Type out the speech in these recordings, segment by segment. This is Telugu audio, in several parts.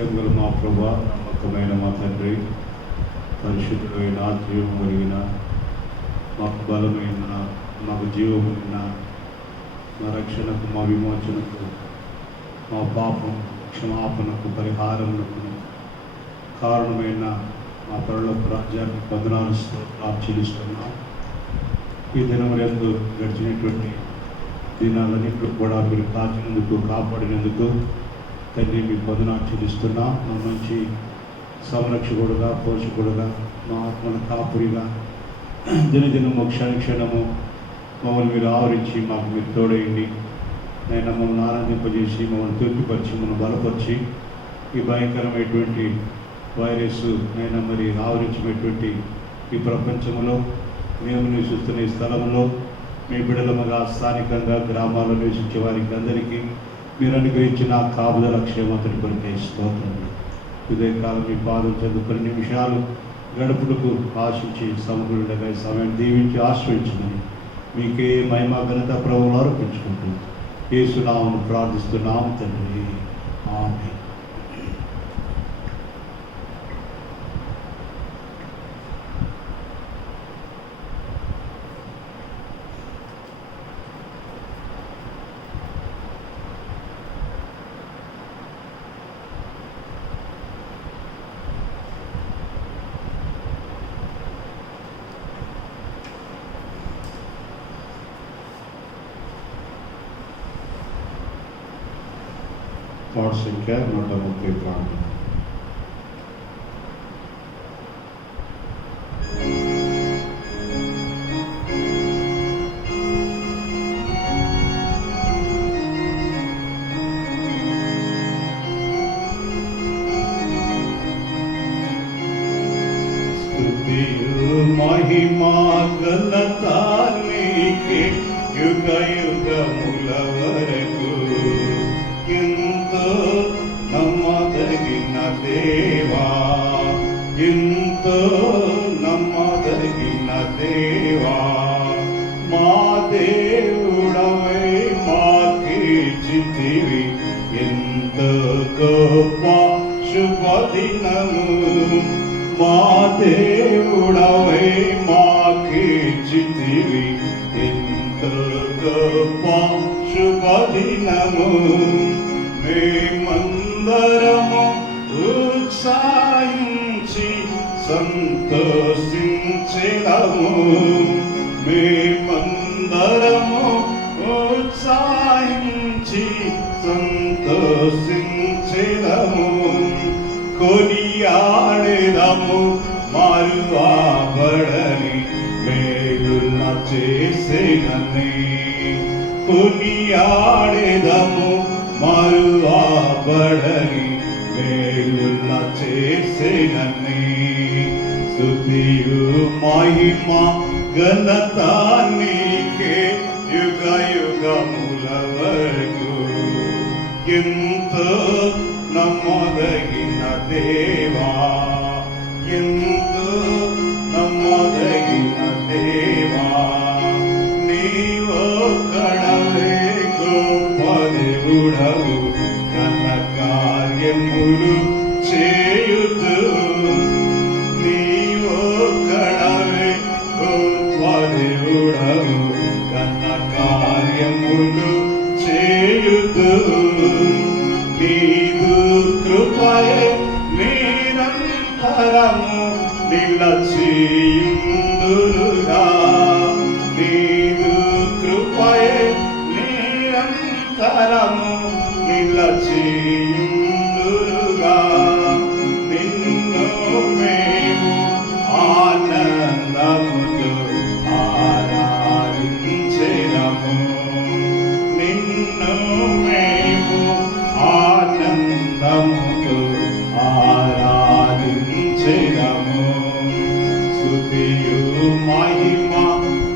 ప్రేమగల మా ప్రభా, నమ్మకమైన మా తండ్రి, పరిశుద్ధుడైన జీవం కలిగిన మాకు బలమైన మాకు జీవమైన మా రక్షణకు మా విమోచనకు మా పాపం క్షమాపణకు పరిహారములకు కారణమైన మా పరలోక రాజ్యానికి వందనాలు చెల్లిస్తున్నాం. ఈ దినములందు గడిచినటువంటి దినాలన్నింటిలో కూడా మీరు కాచినందుకు కాపాడినందుకు తండ్రి మీకు వందనాలు చెల్లిస్తున్నాం. మా మంచి సంరక్షకుడుగా పోషకుడుగా మా ఆత్మల కాపురిగా దినదినము క్షణము మమ్మల్ని మీరు ఆవరించి మాకు మీరు తోడేయండి. నేను మమ్మల్ని ఆనందింపజేసి మమ్మల్ని తృప్తిపరిచి మమ్మల్ని బలపరిచి ఈ భయంకరమైనటువంటి వైరస్ అయినా మరి ఆవరించినటువంటి ఈ ప్రపంచంలో మేము నివసిస్తున్న ఈ స్థలంలో మీ బిడ్డలముగా స్థానికంగా గ్రామాల్లో నివసించే వారికి అందరికీ మీరు అనుగ్రహించిన కాపుదల క్షేమతని కొరికే స్తోత్రములు. ఉదయకాలం మీ పాదం చదువుకుని నిమిషాలు గడుపులకు ఆశించి సమకూరుండగా ఈ సమయాన్ని దీవించి ఆశ్రయించమని మీకే మహిమ ఘనత ప్రభువులు అర్పించుకుంటూ యేసునామమున ప్రార్థిస్తున్నాం తండ్రి, ఆమేన్. పాట సంఖ్య 130. స్తుతియు మహిమా ఘనత నీకే యుగ యుగముల వరకు. ఎంతో నమ్మదగిన దేవా, ఎంతో నమ్మదగిన దేవా, మా దేవుడవై మాకిచ్చితివి ఎంతో గొప్ప శుభదినము. మా దేవుడవై మాకిచ్చితివి ఎంతో గొప్ప శుభదినము. మేమందరము ఉత్సాహించి సంతోషించెదము. మేమందరము ఉత్సాహించి సంతోషించెదము. కొనియాడెదము మరువబడని మేలుల చేసేనని. కొనియాడెదము మరువబడని మేలుల చేసేనని. స్తుతియు మహిమ ఘనత నీకే యుగ యుగముల వరకు. ఎంతో నమ్మదగిన దేవా, ఎంతో నమ్మదగిన దేవా, నీవొక్కడవే గొప్ప దేవుడవు. ఘన కార్యములు చేయుదు. నీవొక్కడవే గొప్ప దేవుడవు. ఘన కార్యములు చేయుదు. నీదు కృపయే నిరంతరము నిలచియుందురుగా. నీదు కృపయే నిరంతరము నిలచియుందురుగా. నిన్ను మేము ఆనందముతో ఆరాధించెదము. నిన్ను మేము ఆనందముతో ఆరాధించెదము. స్తుతియు మహిమ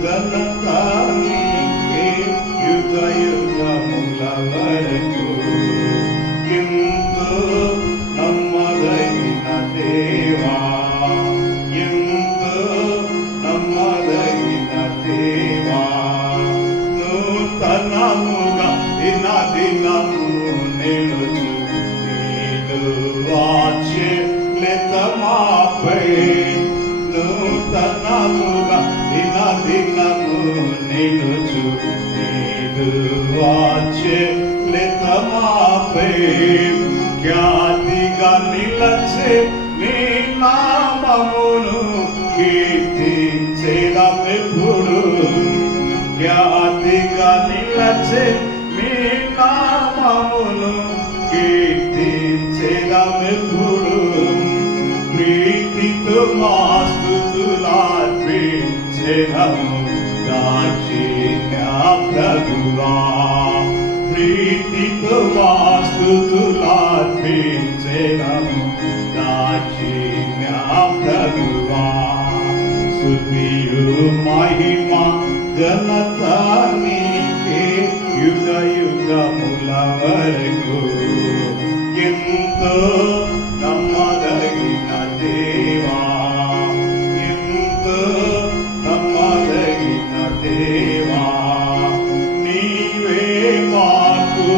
ఘనత నీకే యుగ యుగముల వరకు. ఎంతో నమ్మదగిన దేవా, ఎంతో నమ్మదగిన దేవా, నూతనముగా దినదినము నిలుచు నీదు దినము నిలుచు నీదు వాచ్యలితమాపై ఖ్యాతిగా నిలచే నీ నామమును కీర్తించేదమెప్పుడు ఖ్యాతిగా నిలచే నీ నామమును కీర్తించేదమెప్పుడు ప్రీతితో మా స్తుతులార్పించెదము దాక్షిణ్య ప్రభువా ప్రీతితో మా స్తుతులార్పించెదము దాక్షిణ్య ప్రభువా స్తుతియు మహిమ ఘనత నీకే యుగ యుగముల వరకు ఎంతో నమ్మదగిన దేవా ఎంతో నమ్మదగిన దేవా నీవే మాకు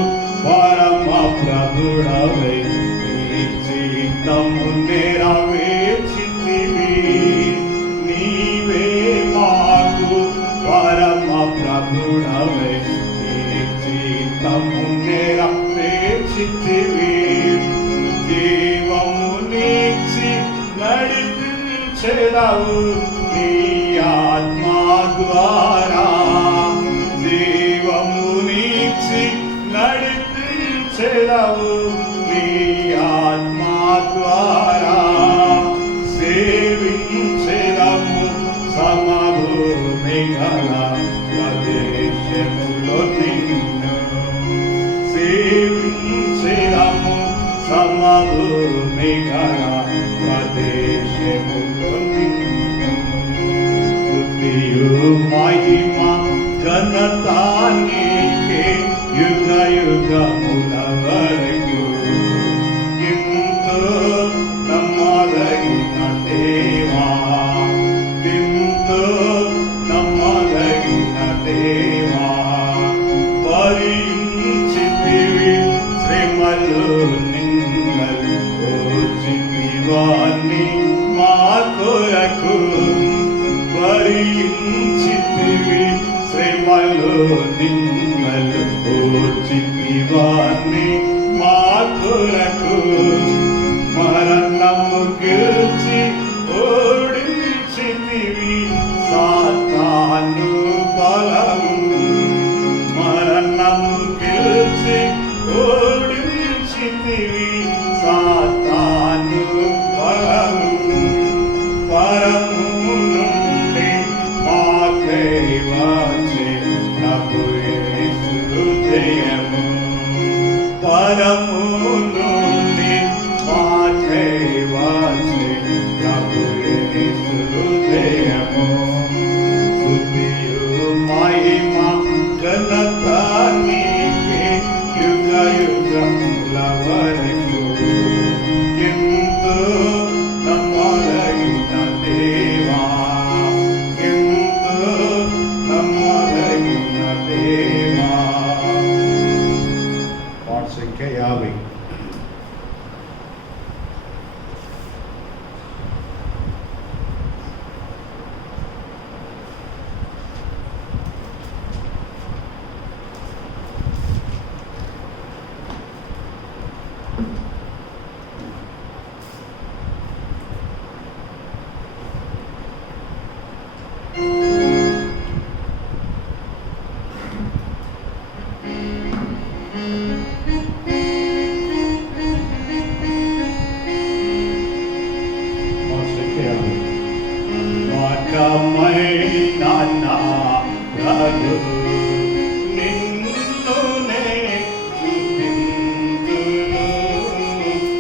పరమ ప్రభుడవై నీ చిత్తము నెరవేర్చితివి నీవే మాకు పరమ ప్రభుడవై నీ చిత్తము నెరవేర్చితివి జీవము నీచి నడిపించెదవు నీ ఆత్మా ద్వారా జీవము నీచి నడిపించెదవు నీ ఆత్మా ద్వారా సేవించెదము సమభూమి గల ప్రదేశములో నిన్ను సేవించెదము సమభూమి గల ప్రదేశములో నిన్ను స్తుతియు మహిమ ఘనత నీకే యుగ యుగముల వరకు ఎంతో నమ్మదగిన దేవా ఎంతో నమ్మదగిన దేవా భరించితివి శ్రమలు నిన్నలు ఓర్చితివాన్ని మా కొరకు భరించితివి శ్రమలు నిన్నలు ఓర్చితివాన్ని మా కొరకు మరణము గెలిచి ఓడించితివి సాతాను బలము మరణము గెలిచి ఓడించితివి సాతాను బలము పరము నుండి మాకై వచ్చే ప్రభు యేసు జయము పరము నుండి మాకై వచ్చే ప్రభు యేసు జయము స్తుతియు మహిమ ఘనత నీకే యుగ యుగముల వరకు ఎంతో నమ్మదగిన దేవా ఎంతో నమ్మదగిన దేవా పాట సంఖ్య 50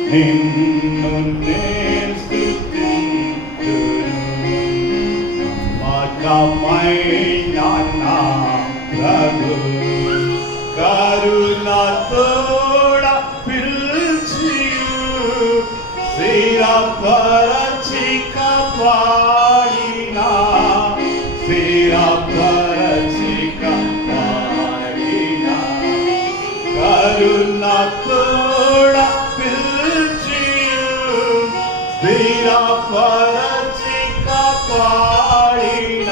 నిన్ను నేను స్తుతింతును నమ్మకమైన నా ప్రభు కరుణతోడ పిలిచియు స్థిరపరచి కాపాడిన స్థిరపరచి కాపాడిన కరుణతోడ స్థిరపరచి కాపాడిన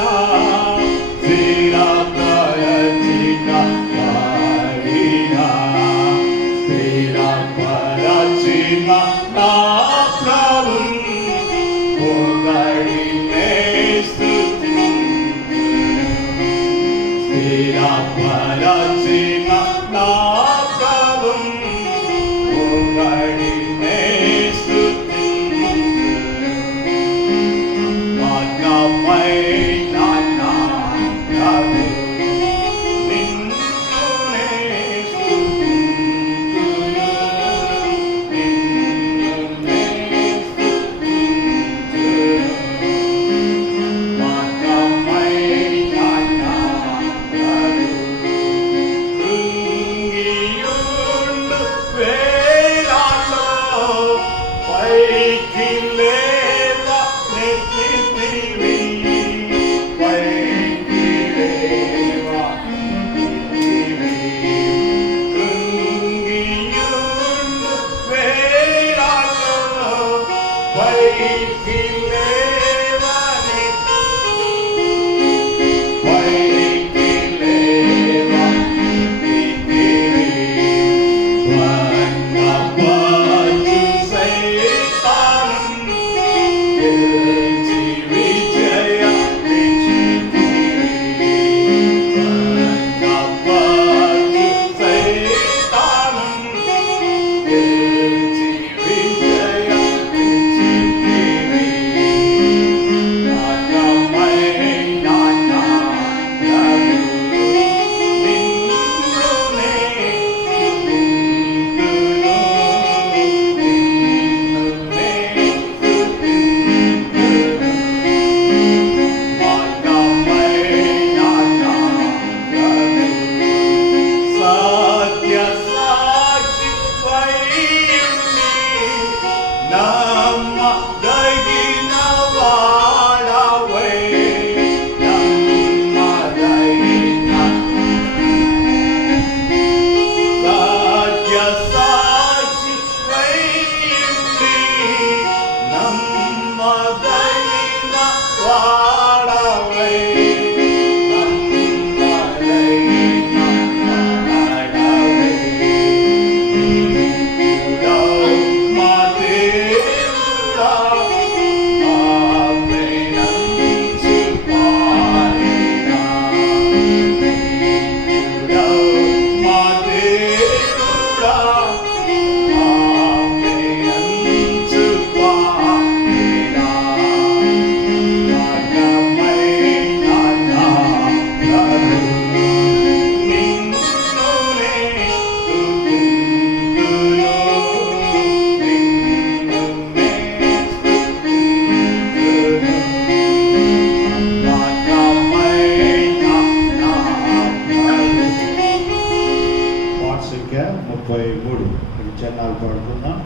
చరణాలు పాడుకుందాం.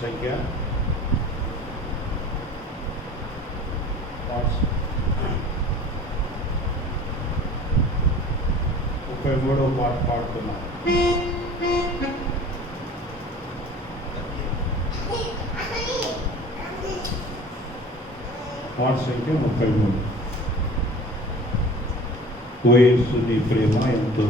సంఖ్య ముప్పై మూడవ పాట పాడుతున్నాం. పాట సంఖ్య 33. ఓ యేసు నీ ప్రేమ ఎంతో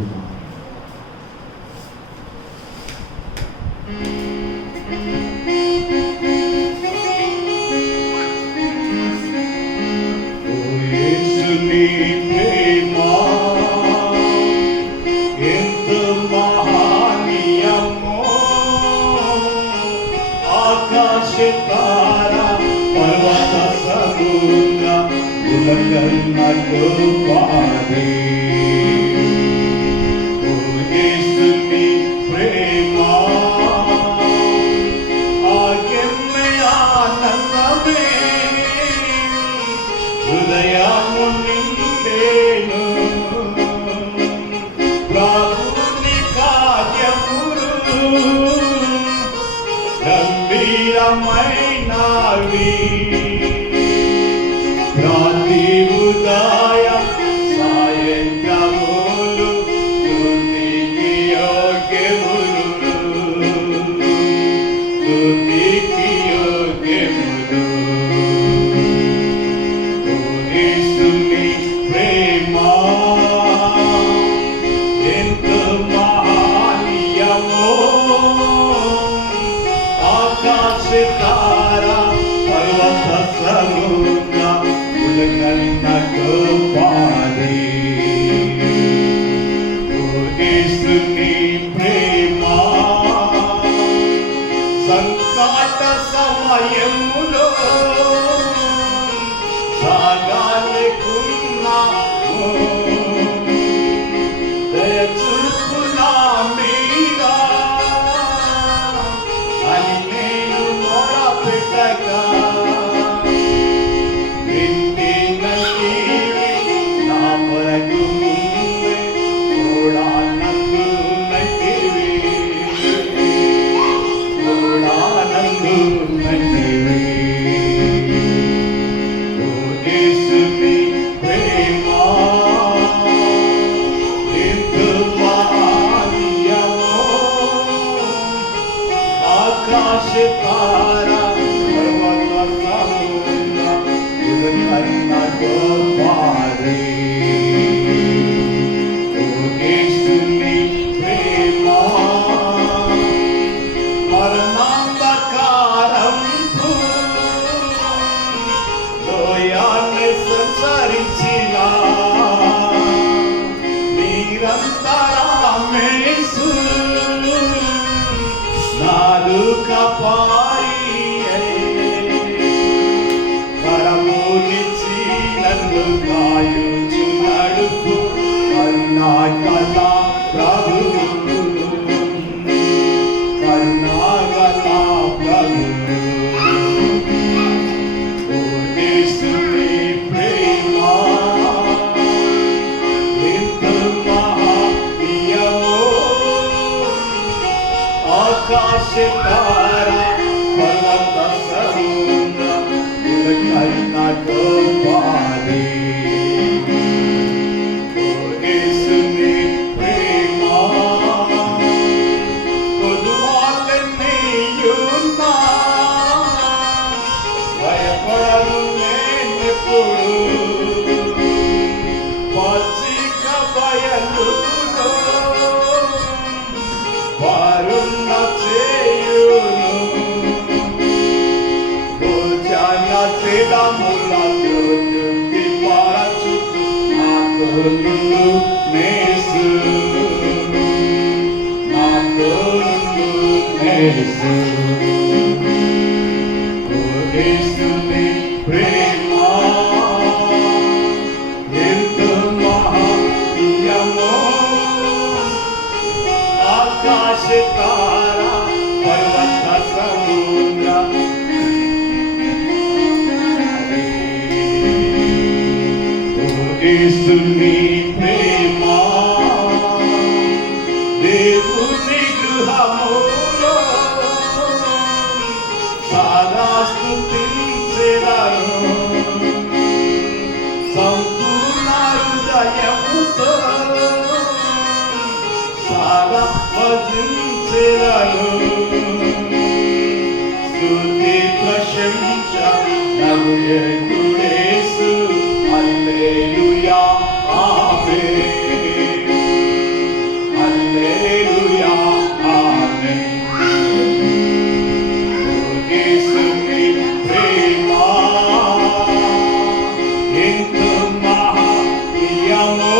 పర్వత సముద్ర ఉలగన్నట్టు పాడే యేసుని ప్రేమ ఆగెమ్మె ఆనందమే హృదయము నిండేను ప్రభుని కార్యములు గంభీరమైనవి రాత్రి ఉదయ సాయంత్రములు స్తుతికి యోగ్యములు స్తుతికి యోగ్యములు సముద్ర ఉలకన్న గోపాది యేసుని ప్రేమ సంకట సమయములో సాగాలకున్నాము దయచూపు నా మీద అని నేను మొరపెట్టగా వింటిన నీవే నా కొరకు ముందే కూడా నందు నటివి కూడా నందు నటివి ఓ యేసుని ప్రేమ ఎంతో మహనీయమో ఆకాశ తారా పర్వత సముద్ర ఉలకన్న గోపాది ఓ యేసుని ప్రేమ మరణాంధకారంపు లోయాన్ని సంచరించిన నిరంతరమేసు నాదు కాపారియే కరమునిచి నన్ను కాయుచు నడుపు కరుణాకల ప్రభు కరుణాకల ప్రభు ఓ యేసుని ప్రేమ ఎంత మహనీయమో ఆకాశ తారా పర్వత సముద్ర ఉలకన్న గోపాది ఓ యేసుని ప్రేమ కొదువాలన్నీయున్నా భయపడను నేనెప్పుడు పచ్చిక బయలులో వారున్న చేయును భోజన చేదములతో తృప్తి పరచుచు నాతో నుండు నేసు నాతో నుండు నేసు ఓ యేసుని ప్రేమ ఎంతో మహనీయమో ఆకాశ తారా పర్వత సముద్ర ఓ యేసుని ప్రేమ దేవుని గృహములో సదా స్తుతించెదను సంపూర్ణ హృదయముతో సదా భజించెదను స్తుతి ప్రశంస నగుయేసు హల్లెలూయా ఆమేన్ హల్లెలూయా ఆమేన్ ఓ యేసుని ప్రేమ ఎంతో మహనీయమో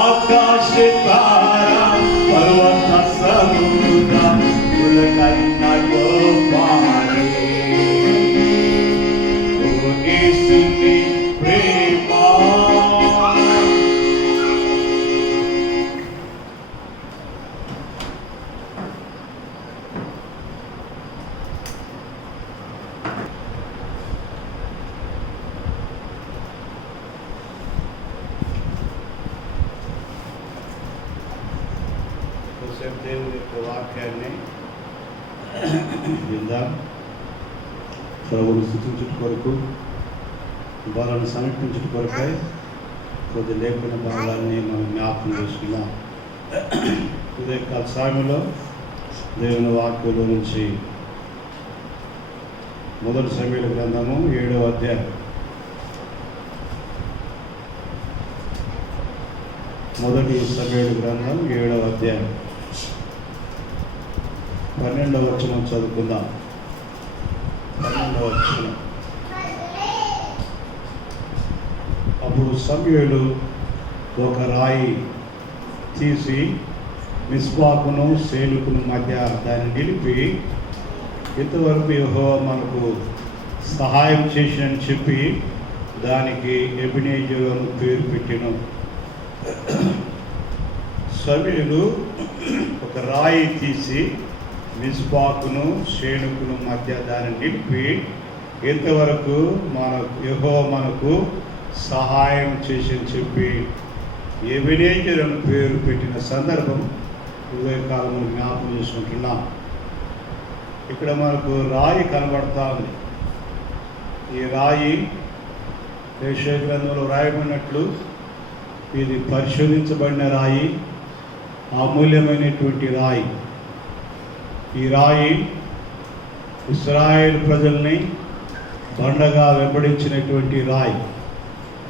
ఆకాశ తారా పర్వత సముద్ర ఉలకన్న గోపాది ఓ యేసుని ప్రేమ దేవుని యొక్క వాక్యాన్ని విందాం. ప్రభువును స్తుతించుట కొరకు బలను సమర్పించుట కొరకై కొద్ది లేఖన భాగాన్ని మనం జ్ఞాపకం చేసుకున్నాం. ఉదయకాల సమయంలో దేవుని వాక్యంలో నుంచి మొదటి సమూయేలు గ్రంథము 7వ అధ్యాయం మొదటి సమూయేలు గ్రంథం 7వ అధ్యాయం 12వ వచనం చదువుకుందాం. 12వ 11వ వచనం. అప్పుడు సమూయేలు ఒక రాయి తీసి మిస్పాకును సేనుకును మధ్య దాన్ని నిలిపి, ఇంతవరకు యెహోవా మనకు సహాయం చేసినని చెప్పి దానికి ఎబెనెజరు అని పేరు పెట్టెను. సమూయేలు ఒక రాయి తీసి మిస్పాకును సేనుకును మధ్య దాన్ని నిలిపి, ఇంతవరకు యెహోవా మనకు సహాయం చేసని చెప్పి ఎబెనెజరు అని పేరు పెట్టిన సందర్భం ఉదయకాలంలో జ్ఞాపకం చేసుకుంటున్నాం. ఇక్కడ మనకు రాయి కనబడతా ఉంది. ఈ రాయి యెషయా గ్రంథంలో రాయబడినట్లు ఇది పరిశోధించబడిన రాయి, అమూల్యమైనటువంటి రాయి. ఈ రాయి ఇశ్రాయేలు ప్రజల్ని బండగా వెంబడించినటువంటి రాయి.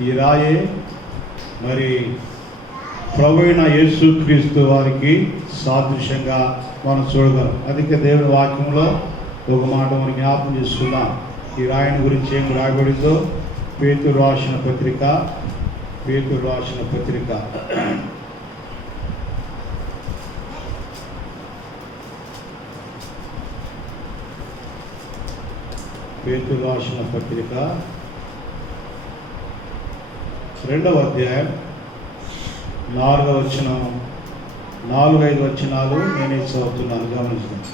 ఈ రాయే మరి ప్రభువైన యేసుక్రీస్తు వారికి సాదృశ్యంగా మనం చూడగలం. అందుకే దేవుని వాక్యంలో ఒక మాట మనం జ్ఞాపకం చేసుకుందాం. ఈ రాయిని గురించి ఏం రాయబడిందో పేతురు రాసిన పత్రిక పేతురు రాసిన పత్రిక 2వ అధ్యాయం 4వ వచనం 4-5 వచనాలు నేనే చదువుతున్నాను, గమనించండి.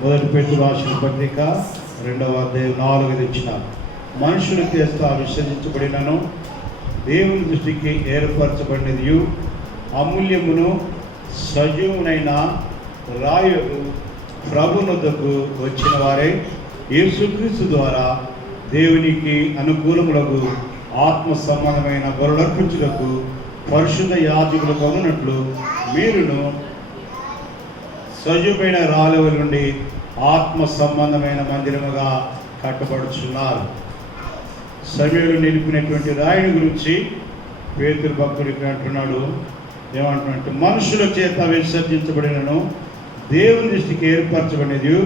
మొదటి పేతురు రాసిన పత్రిక 2వ అధ్యాయం 4-5 వచనాలు. మనుషుల చేత విసర్జించబడినను దేవుని దృష్టికి ఏర్పరచబడినది అమూల్యమును సజీవునైన రాయుడు ప్రభునొద్దకు వచ్చిన వారే యేసుక్రీస్తు ద్వారా దేవునికి అనుకూలములకు ఆత్మ సంబంధమైన బలులర్పించుటకు పరిశుద్ధ యాజకులకు ఉన్నట్లు మీరును సజీవమైన రాళ్ళ నుండి ఆత్మ సంబంధమైన మందిరముగా కట్టబడుచున్నారు. సమూయేలు నిలిపినటువంటి రాయిని గురించి పేతురు భక్తుడికి అంటున్నాడు. ఏమంటున్నట్టు మనుషుల చేత విసర్జించబడినను దేవుని దృష్టికి ఏర్పరచబడినది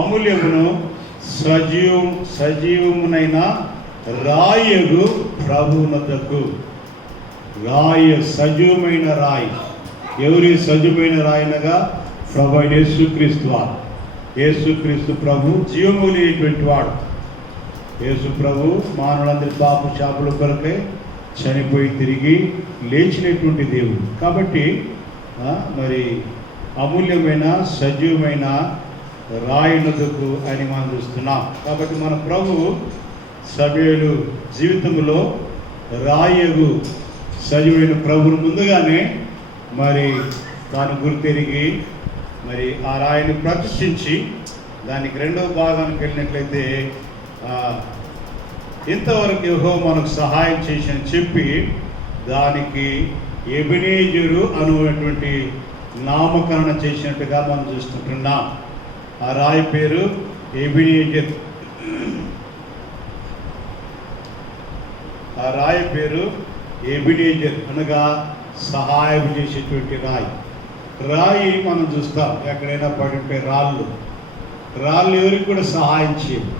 అమూల్యమును సజీవమునైన రాయగు ప్రభువునొద్దకు. రాయి సజీవమైన రాయి. ఎవరి సజీవమైన రాయినగా ప్రభు యేసుక్రీస్తు వారు. యేసుక్రీస్తు ప్రభు జీవము లేనటువంటి వాడు. యేసు ప్రభు మానవులందరి పాప శాపల కొరకై చనిపోయి తిరిగి లేచినటువంటి దేవుడు. కాబట్టి మరి అమూల్యమైన సజీవమైన రాయినొద్దకు అని మనం చూస్తున్నాం. కాబట్టి మన ప్రభు సమూయేలు జీవితంలో రాయగు సజీవైన ప్రభువును ముందుగానే మరి తాను గుర్తెరిగి మరి ఆ రాయిని ప్రతిష్ఠించి దానికి 2వ భాగానికి వెళ్ళినట్లయితే ఇంతవరకు యెహోవా మనకు సహాయం చేసి చెప్పి దానికి ఎబెనెజరు అనేటువంటి నామకరణ చేసినట్టుగా మనం చూస్తుంటున్నాం. ఆ రాయి పేరు ఎబెనెజర్. ఆ రాయి పేరు ఎబెనెజర్ అనగా సహాయం చేసేటువంటి రాయి. రాయి మనం చూస్తాం, ఎక్కడైనా పడిపోయి రాళ్ళు ఎవరికి కూడా సహాయం చేయవు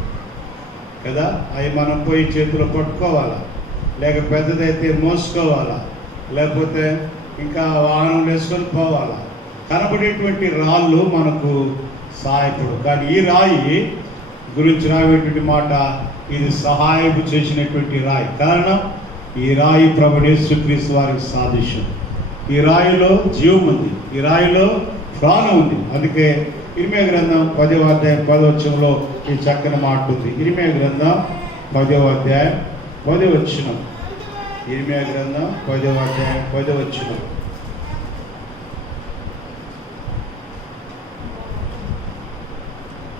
కదా. అవి మనం పోయి చేతిలో పట్టుకోవాలా, లేక పెద్దదైతే మోసుకోవాలా, లేకపోతే ఇంకా వాహనం వేసుకొని పోవాలా. కనబడేటువంటి రాళ్ళు మనకు సహాయపడు. కానీ ఈ రాయి గురించి రాయేటువంటి మాట, ఇది సహాయం చేసినటువంటి రాయి. కారణం ఈ రాయి ప్రభువు యేసుక్రీస్తు వారికి సాదృశ్యం. ఈ రాయిలో జీవం ఉంది, ఈ రాయిలో ప్రాణం ఉంది. అందుకే ఇర్మియా గ్రంథం 10వ అధ్యాయం 10వ వచనంలో ఈ చక్కని మాట ఉంది. ఇర్మియా గ్రంథం 10వ అధ్యాయం 10వ వచనం. ఇర్మియా గ్రంథం 10వ అధ్యాయం 10వ వచనం.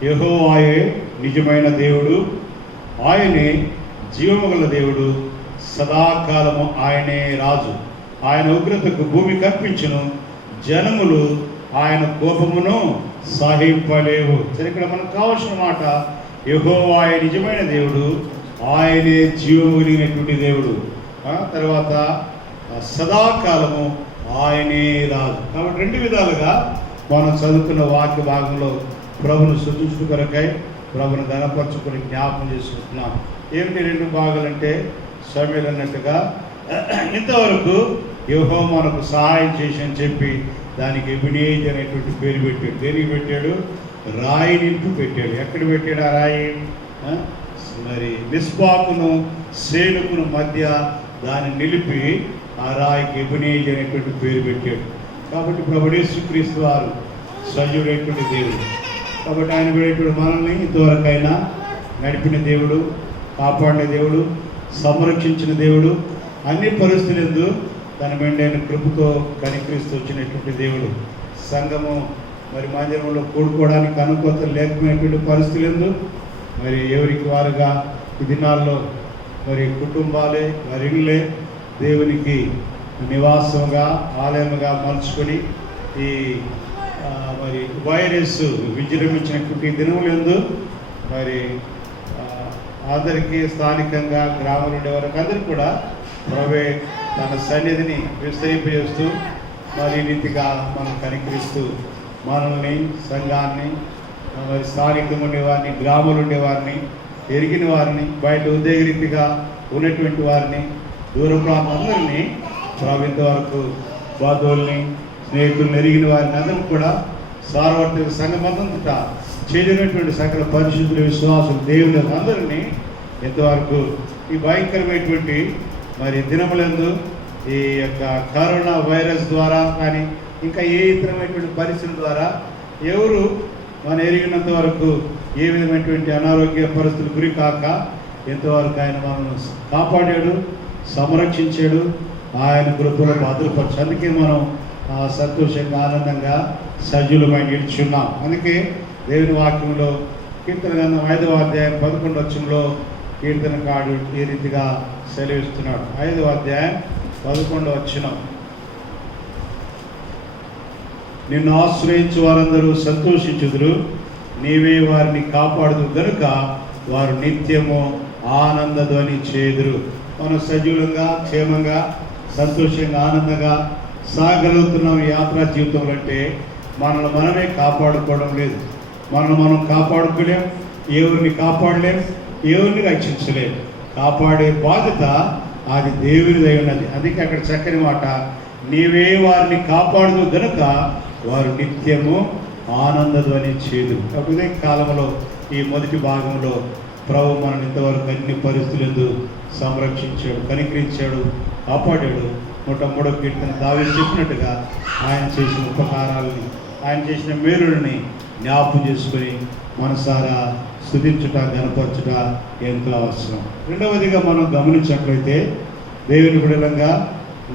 యెహోవాయే నిజమైన దేవుడు, ఆయనే జీవము గల దేవుడు, సదాకాలము ఆయనే రాజు. ఆయన ఉగ్రతకు భూమి కల్పించును, జనములు ఆయన కోపమును సహింపలేవు. సరే, ఇక్కడ మనకు కావాల్సిన మాట, యెహోవాయే నిజమైన దేవుడు, ఆయనే జీవము కలిగినటువంటి దేవుడు, తర్వాత సదాకాలము ఆయనే రాజు. కాబట్టి 2 విధాలుగా మనం చదువుకున్న వాక్య భాగంలో ప్రభును స్తుతించుట కొరకై ప్రభుని గణపరచుకొని జ్ఞాపకం చేసుకుంటున్నాం. ఏమిటి 2 భాగాలంటే సమీలు అన్నట్టుగా ఇంతవరకు యెహోవా మనకు సహాయం చేసి అని చెప్పి దానికి ఎబినేజర్ అనేటువంటి పేరు పెట్టాడు. దేనికి పెట్టాడు? రాయి నింపి పెట్టాడు. ఎక్కడ పెట్టాడు ఆ రాయి? మరి మిస్పాకును సేనుకును మధ్య దాన్ని నిలిపి ఆ రాయికి ఎబినేజర్ అనేటువంటి పేరు పెట్టాడు. కాబట్టి ప్రభువు యేసుక్రీస్తు వారు సజీవుడైనటువంటి దేవుడు. కాబట్టి ఆయన పెట్టేటువంటి మనల్ని ఇంతవరకైనా నడిపిన దేవుడు, కాపాడిన దేవుడు, సంరక్షించిన దేవుడు, అన్ని పరిస్థితులందు తన మెండైన కృపతో కనికరిస్తూ వచ్చినటువంటి దేవుడు. సంఘము మరి మందిరంలో కూడుకోవడానికి అనుకూలత లేకపోయినటువంటి పరిస్థితులందు మరి ఎవరికి వారుగా ఈ దినాల్లో మరి కుటుంబాలే వారి ఇళ్ళే దేవునికి నివాసంగా ఆలయముగా మలుచుకొని ఈ మరి వైరస్ విజృంభించినటువంటి దినములందు మరి అందరికీ స్థానికంగా గ్రామాలు ఉండే వారికి అందరూ కూడా ప్రభువే తన సన్నిధిని విస్తరింపజేస్తూ మరి రీతిగా మనం కనికరిస్తూ మనల్ని, సంఘాన్ని, మరి స్థానికంగా ఉండేవారిని, గ్రామాలు ఉండేవారిని, ఎరిగిన వారిని, బయట ఉద్యోగరీతిగా ఉన్నటువంటి వారిని, దూర ప్రాంతాలందరినీ ప్రభు ఇంతవరకు బంధువుల్ని, స్నేహితులను, ఎరిగిన వారిని అందరూ కూడా సార్వత్రిక సంఘమంతా చేరినటువంటి సకల పరిశుద్ధుల విశ్వాసులు దేవుని అందరినీ ఎంతవరకు ఈ భయంకరమైనటువంటి మరి దినములందు ఈ యొక్క కరోనా వైరస్ ద్వారా కానీ ఇంకా ఏ ఇతరమైనటువంటి పరిస్థితుల ద్వారా ఎవరు మనం ఎరిగినంత వరకు ఏ విధమైనటువంటి అనారోగ్య పరిస్థితులు గురి కాక ఎంతవరకు ఆయన మనల్ని కాపాడాడు, సంరక్షించాడు, ఆయన కృపలో భద్రపరచు. అందుకే మనం సంతోషంగా ఆనందంగా సజీవులమై నిల్చున్నాం. అందుకే దేవుని వాక్యంలో కీర్తన గ్రంథం 5వ అధ్యాయం 11వ వచనంలో కీర్తనకారుడు ఈ రీతిగా సెలవిస్తున్నాడు. 5వ అధ్యాయం 11వ వచనం, నిన్ను ఆశ్రయించు వారందరూ సంతోషించుదురు, నీవే వారిని కాపాడుదు గనుక వారు నిత్యము ఆనందధ్వని చేదురు. మనం సజీవులంగా, క్షేమంగా, సంతోషంగా, ఆనందంగా సాగలుగుతున్నాం యాత్రా జీవితంలో. అంటే మనల్ని మనమే కాపాడుకోవడం లేదు. మనల్ని మనం కాపాడుకోలేం, ఎవరిని కాపాడలేం, ఎవరిని రక్షించలేం. కాపాడే బాధ్యత అది దేవునిదై ఉన్నది. అందుకే అక్కడ చక్కని మాట, నీవే వారిని కాపాడుదు గనుక వారు నిత్యము ఆనందధ్వని చేదు. కాబట్టి కాలంలో ఈ మొదటి భాగంలో ప్రభు మనల్ని ఇంతవరకు అన్ని పరిస్థితులందు సంరక్షించాడు, కనికరించాడు, కాపాడాడు. 103వ కీర్తన దావీదు చెప్పినట్టుగా ఆయన చేసిన ఉపకారాలని, ఆయన చేసిన మేలులని జ్ఞాపకం చేసుకొని మనసారా స్తుతించుట, గణపరచుట ఎంతో అవసరం. రెండవదిగా మనం గమనించినట్లయితే దేవుని బిడ్డలంగా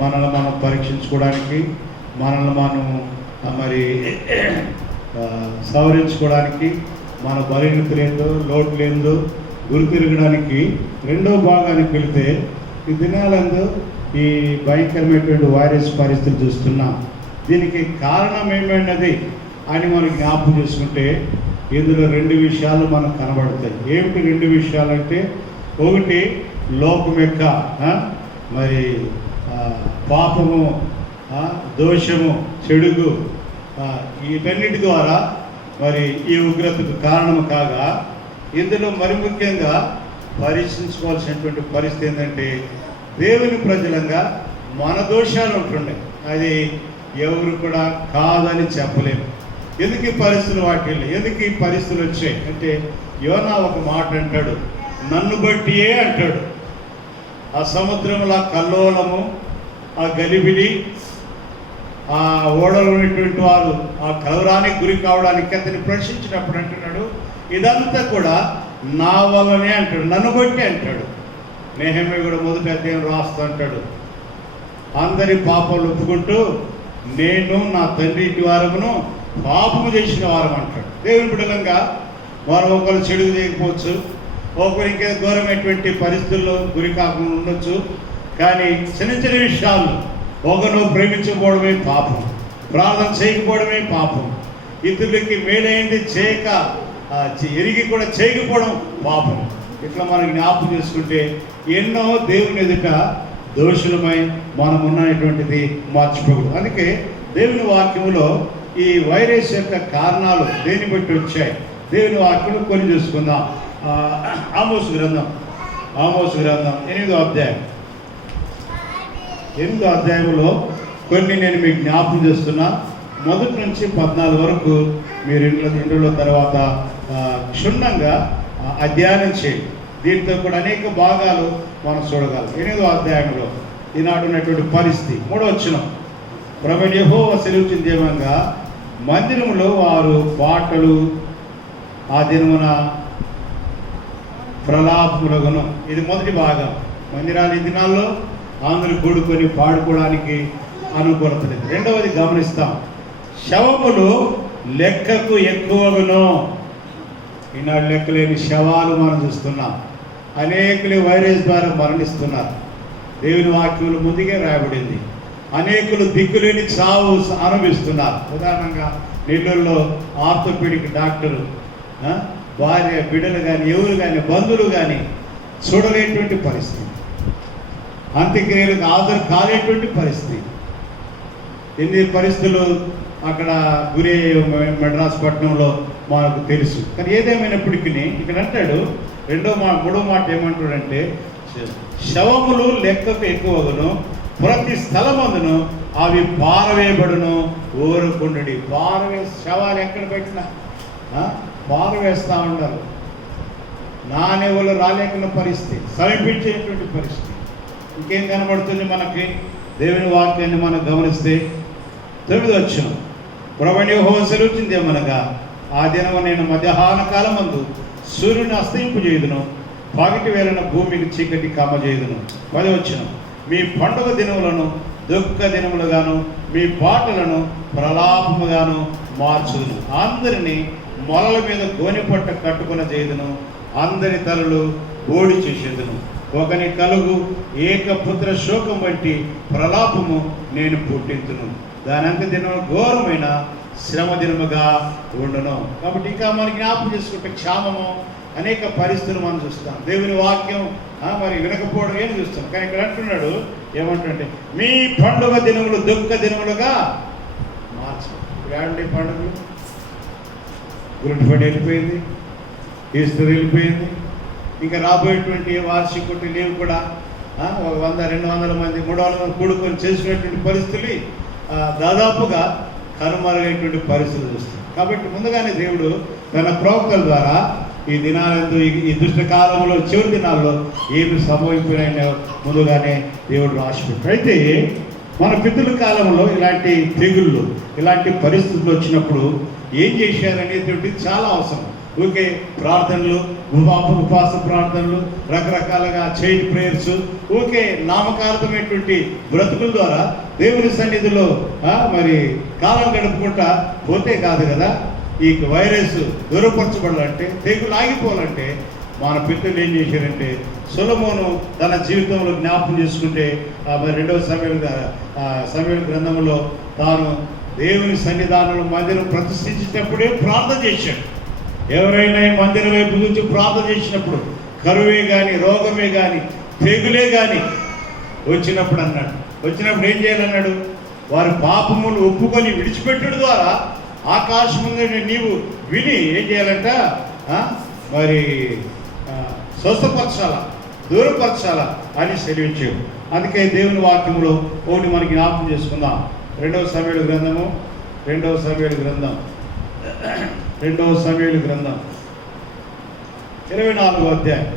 మనల్ని మనం పరీక్షించుకోవడానికి, మనల్ని మనం మరి సవరించుకోవడానికి, మన బలహీనతలేందో, లోటులేందో గుర్తిరగడానికి రెండవ భాగానికి వెళితే ఈ దినాలందు ఈ భయంకరమైనటువంటి వైరస్ పరిస్థితులు చూస్తున్నాం. దీనికి కారణం ఏమైనది అని మనం జ్ఞాపకం చేసుకుంటే ఇందులో 2 విషయాలు మనకు కనబడతాయి. ఏమిటి 2 విషయాలంటే, ఒకటి లోకం యొక్క మరి పాపము, దోషము, చెడుగు, వీటన్నిటి ద్వారా మరి ఈ ఉగ్రతకు కారణము కాగా, ఇందులో మరి ముఖ్యంగా పరీక్షించుకోవాల్సినటువంటి పరిస్థితి ఏంటంటే, దేవుని ప్రజలంగా మన దోషాలు ఉంటుండే. అది ఎవరు కూడా కాదని చెప్పలేము. ఎందుకు ఈ పరిస్థితులు వాటిల్ని, ఎందుకు ఈ పరిస్థితులు వచ్చాయి అంటే, యోనా ఒక మాట అంటాడు, నన్ను బట్టియే అంటాడు. ఆ సముద్రంలో కల్లోలము, ఆ గలిబిలి, ఆ ఓడలో ఉన్నటువంటి వారు ఆ కలవరానికి గురి కావడానికి అతన్ని ప్రశ్నించినప్పుడు అంటున్నాడు, ఇదంతా కూడా నా వల్లనే అంటాడు, నన్ను బట్టి అంటాడు. నెహెమ్యా కూడా మొదటి అధ్యాయం రాస్తూ అంటాడు, అందరి పాపాలు ఒప్పుకుంటూ నేను నా తండ్రి ఇంటి వారమును పాపము చేసిన వారం అంటాడు. దేవుని బిడ్డలంగా వారు ఒకరు చెడు చేయకపోవచ్చు, ఒకరు ఇంకేదో దూరమైనటువంటి పరిస్థితుల్లో గురి కాకుండా ఉండొచ్చు. కానీ చిన్న చిన్న విషయాలు, ఒకరు ప్రేమించకపోవడమే పాపం, ప్రార్థన చేయకపోవడమే పాపం, ఇతరులకి మేలైంది చేయక ఎరిగి కూడా చేయకపోవడం పాపం. ఇట్లా మనం జ్ఞాపకం చేసుకుంటే ఎన్నో దేవుని ఎదుట దోషులమై మనం ఉన్నటువంటిది మార్చిపోకూడదు. అందుకే దేవుని వాక్యంలో ఈ వైరస్ యొక్క కారణాలు దేని బట్టి వచ్చాయి, దేవుని వాక్యం కొన్ని చూసుకుందాం. ఆమోసు గ్రంథం 8వ అధ్యాయం. 8వ అధ్యాయంలో కొన్ని నేను మీకు జ్ఞాపకం చేస్తున్నా. మొదటి నుంచి 14 వరకు మీరు ఇంట్లో తర్వాత క్షుణ్ణంగా అధ్యయనం చేయండి. దీంతో కూడా అనేక భాగాలు మనం చూడగలం. 8వ అధ్యాయంలో ఈనాడు ఉన్నటువంటి పరిస్థితి 3వ వచనం. ప్రభువైన యెహోవా సెలవిచ్చింది ఏమనగా, మందిరములో వారు పాటలు ఆ దినమున ప్రలాపములగును. ఇది మొదటి భాగం. మందిరాలు ఈ దినాల్లో అందరూ కూడుకొని పాడుకోవడానికి అనుకూలత లేదు. రెండవది గమనిస్తాం, శవములు లెక్కకు ఎక్కువగును. ఈనాడు లెక్కలేని శవాలు మనం చూస్తున్నాం. అనేకులు వైరస్ ద్వారా మరణిస్తున్నారు. దేవుని వాక్యంలో ముందుగా రాయబడింది. అనేకులు దిక్కులేని చావు అనుభవిస్తున్నారు. ఉదాహరణగా నెల్లూరులో ఆర్థోపెడిక్ డాక్టరు భార్య బిడ్డలు కానీ ఎవరు కానీ బంధువులు కానీ చూడలేటువంటి పరిస్థితి, అంత్యక్రియలకు హాజరు కాలేటువంటి పరిస్థితి. ఎన్ని పరిస్థితులు అక్కడ గురి మెడ్రాస్ పట్టణంలో మనకు తెలుసు. కానీ ఏదేమైనప్పటికీ ఇక్కడ అంటాడు మూడో మాట ఏమంటాడంటే, శవములు లెక్కకు ఎక్కువగును, ప్రతి స్థలమందును అవి పారవేయబడును, ఊరుకుండడి. శవాలు ఎక్కడ పెట్టినా పారవేస్తూ ఉంటారు. నాణ్యవులు రాలేకున్న పరిస్థితి, సమీపించేటువంటి పరిస్థితి. ఇంకేం కనబడుతుంది మనకి? దేవుని వాక్యాన్ని మనం గమనిస్తే 9వ వచనం. ప్రభువైన యెహోవా సెలవిచ్చింది ఏమనగా, ఆ దినము నేను మధ్యాహ్న కాలమందు సూర్యుని అస్తయింపజేయుదును, పగటి వేళన భూమికి చీకటి కమ్మజేయుదును. 10వ వచనం. మీ పండుగ దినములను దుఃఖ దినములుగాను, మీ పాటలను ప్రలాపముగాను మార్చుదును. అందరినీ మొలల మీద గోనెపట్ట కట్టుకుని చేయుదును, అందరి తలలు బోడి చేసేదును. ఒకని కలుగు ఏకపుత్ర శోకం వంటి ప్రలాపము నేను పుట్టించును, దాని అంత దినం ఘోరమైన శ్రమ దినముగా ఉండును. కాబట్టి ఇంకా మనకి జ్ఞాపకం చేసుకుంటే క్షామము, అనేక పరిస్థితులు మనం చూస్తాం. దేవుని వాక్యం మరి వినకపోవడం ఏం చూస్తాం. కానీ ఇక్కడ అంటున్నాడు ఏమంటుంటే, మీ పండుగ దినములు దుఃఖ దినములుగా మార్చు. ఇప్పుడు పండుగలు గురుడి పడి వెళ్ళిపోయింది, ఈస్టర్ వెళ్ళిపోయింది. ఇంకా రాబోయేటువంటి వార్షిక లేవు కూడా 100-200 మంది 300 మంది కూడుకొని చేసుకునేటువంటి పరిస్థితులు దాదాపుగా కనుమరుగైనటువంటి పరిస్థితులు చూస్తాం. కాబట్టి ముందుగానే దేవుడు తన ప్రవక్తల ద్వారా ఈ దినాలందు, ఈ దుష్ట కాలంలో చివరి దినాల్లో ఏమి సంభవించినాయో ముందుగానే దేవుడు రాసిపెట్టాడు. అయితే మన పితృల కాలంలో ఇలాంటి తెగుళ్ళు, ఇలాంటి పరిస్థితులు వచ్చినప్పుడు ఏం చేశారనేటువంటిది చాలా అవసరం. ఊరికే ప్రార్థనలు, ఉపవాస ప్రార్థనలు, రకరకాలుగా చైన్ ప్రేయర్స్, ఊరికే నామకార్థమైనటువంటి బ్రతుకుల ద్వారా దేవుని సన్నిధిలో మరి కాలం గడుపుకుంటా పోతే కాదు కదా. ఈ వైరస్ దూరపరచబడాలంటే, తెగులు ఆగిపోవాలంటే మన పితరులు ఏం చేశారంటే, సొలొమోను తన జీవితంలో జ్ఞాపకం చేసుకుంటే మరి 2వ సమూయేలు గ్రంథంలో తాను దేవుని సన్నిధానంలో మందిరం ప్రతిష్ఠించేటప్పుడే ప్రార్థన చేశాడు. ఎవరైనా ఈ మందిరం వైపు నుంచి ప్రార్థన చేసినప్పుడు కరువే కానీ, రోగమే కానీ, తెగులే కానీ వచ్చినప్పుడు ఏం చేయాలన్నాడు, వారి పాపములు ఒప్పుకొని విడిచిపెట్టడం ద్వారా ఆకాశముందు నీవు విని ఏం చేయాలంట, మరి స్వస్థపరచాల, దూరపరచాల అని సెలవించాడు. అందుకే దేవుని వాక్యంలో ఒకటి మనకి జ్ఞాపకం చేసుకుందాం. 2వ సమూయేలు గ్రంథం 24వ అధ్యాయం.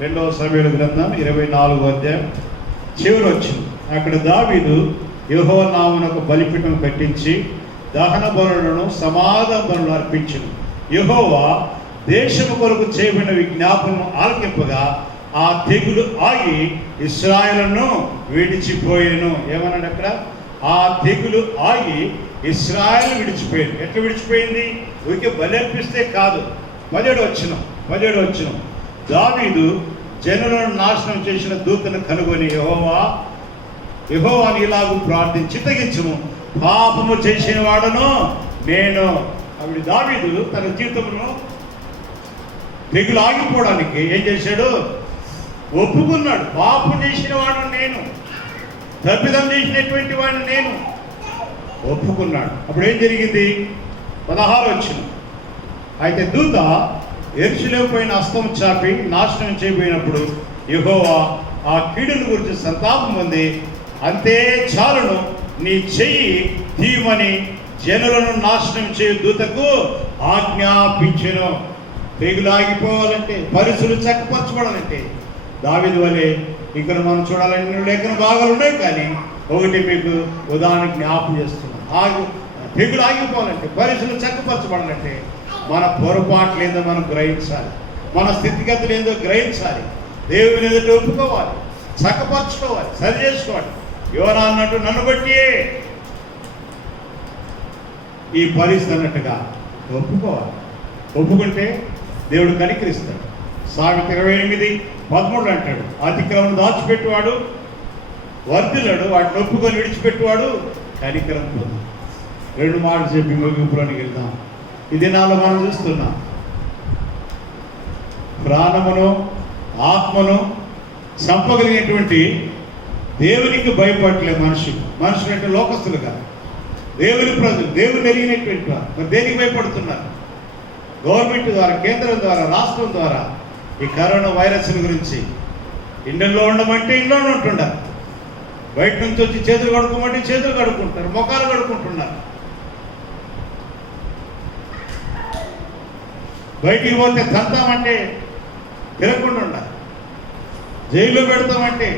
2వ సమూయేలు గ్రంథం 24వ అధ్యాయం చివరి వచ్చింది. అక్కడ దావీదు యెహోవా నామమునకు బలిపీఠం కట్టించి దహన బలులను, సమాధాన బలులను అర్పించును. యెహోవా దేశము కొరకు చేయబడిన విజ్ఞాపనను ఆలకింపగా ఆ తెగులు ఆగి ఇశ్రాయేలును విడిచిపోయేను. ఏమన్నాడు అక్కడ? ఆ తెగులు ఆగి ఇశ్రాయేలు విడిచిపోయింది. ఎట్లా విడిచిపోయింది? ఊరికే బలి అర్పిస్తే కాదు. 17వ వచనం. దావీదు జనులను నాశనం చేసిన దూతను కనుగొని యెహోవాని ఇలాగూ చిత్తగించుము, పాపము చేసిన వాడను నేను. అప్పుడు దావీదు తన జీవితంలో తెగులు ఆగిపోవడానికి ఏం చేశాడు? ఒప్పుకున్నాడు. పాపం చేసిన వాడు నేను, తప్పిదం చేసినటువంటి వాడిని నేను ఒప్పుకున్నాడు. అప్పుడు ఏం జరిగింది? 16వ వచనం. అయితే దూత యెరూషలేము పైన హస్తం చాపి నాశనం చేయబోయినప్పుడు యెహోవా ఆ కీడును గురించి సంతాపం పొంది, అంతే చాలును, నీ చెయ్యి తీయమని జనులను నాశనం చేయు దూతకు ఆజ్ఞాపించెను. తెగులు ఆగిపోవాలంటే, పరిస్థితులు చక్కపరచబడాలంటే దావీదు వలె ఇక్కడ మనం చూడాలని లేఖన భాగాలు ఉన్నాయి, కానీ ఒకటి మీకు ఉదాహరణ జ్ఞాపకం చేస్తున్నాం. తెగులు ఆగిపోవాలంటే, పరిస్థితులు చక్కపరచబడాలంటే మన పొరపాట్లు ఏందో మనం గ్రహించాలి, మన స్థితిగతులు ఏందో గ్రహించాలి, దేవుని ఎదుట ఒప్పుకోవాలి, చక్కపరచుకోవాలి, సరి చేసుకోవాలి. యోనా అన్నట్టు నన్ను బట్టి ఈ పరిస్థితి అన్నట్టుగా ఒప్పుకోవాలి. ఒప్పుకుంటే దేవుడు కనికరిస్తాడు. సామెత 28:13 అంటాడు, అతిక్రమను దాచిపెట్టువాడు వర్ధిల్లడు, వాటిని ఒప్పుకొని విడిచిపెట్టువాడు కనికరం పొందు. 2 మాటలు చెప్పి ముగింపులోనికి వెళ్దాం. ఈ దినాల్లో మనం చూస్తున్నాం, ప్రాణమును ఆత్మను చంపగలిగినటువంటి దేవునికి భయపడలే మనుషులు అంటే లోకస్తులుగా, దేవుని ప్రజలు, దేవుని ఎరిగినటువంటి వారు మరి దేనికి భయపడుతున్నారు? గవర్నమెంట్ ద్వారా, కేంద్రం ద్వారా, రాష్ట్రం ద్వారా ఈ కరోనా వైరస్ గురించి ఇండ్లలో ఉండమంటే ఇంట్లోనే ఉంటున్నారు, బయట నుంచి వచ్చి చేతులు కడుక్కోమంటే చేతులు కడుక్కుంటారు, ముఖాలు కడుక్కుంటున్నారు. బయటికి పోతే తంతామంటే తిరగకుండా ఉండాలి, జైల్లో పెడతామంటే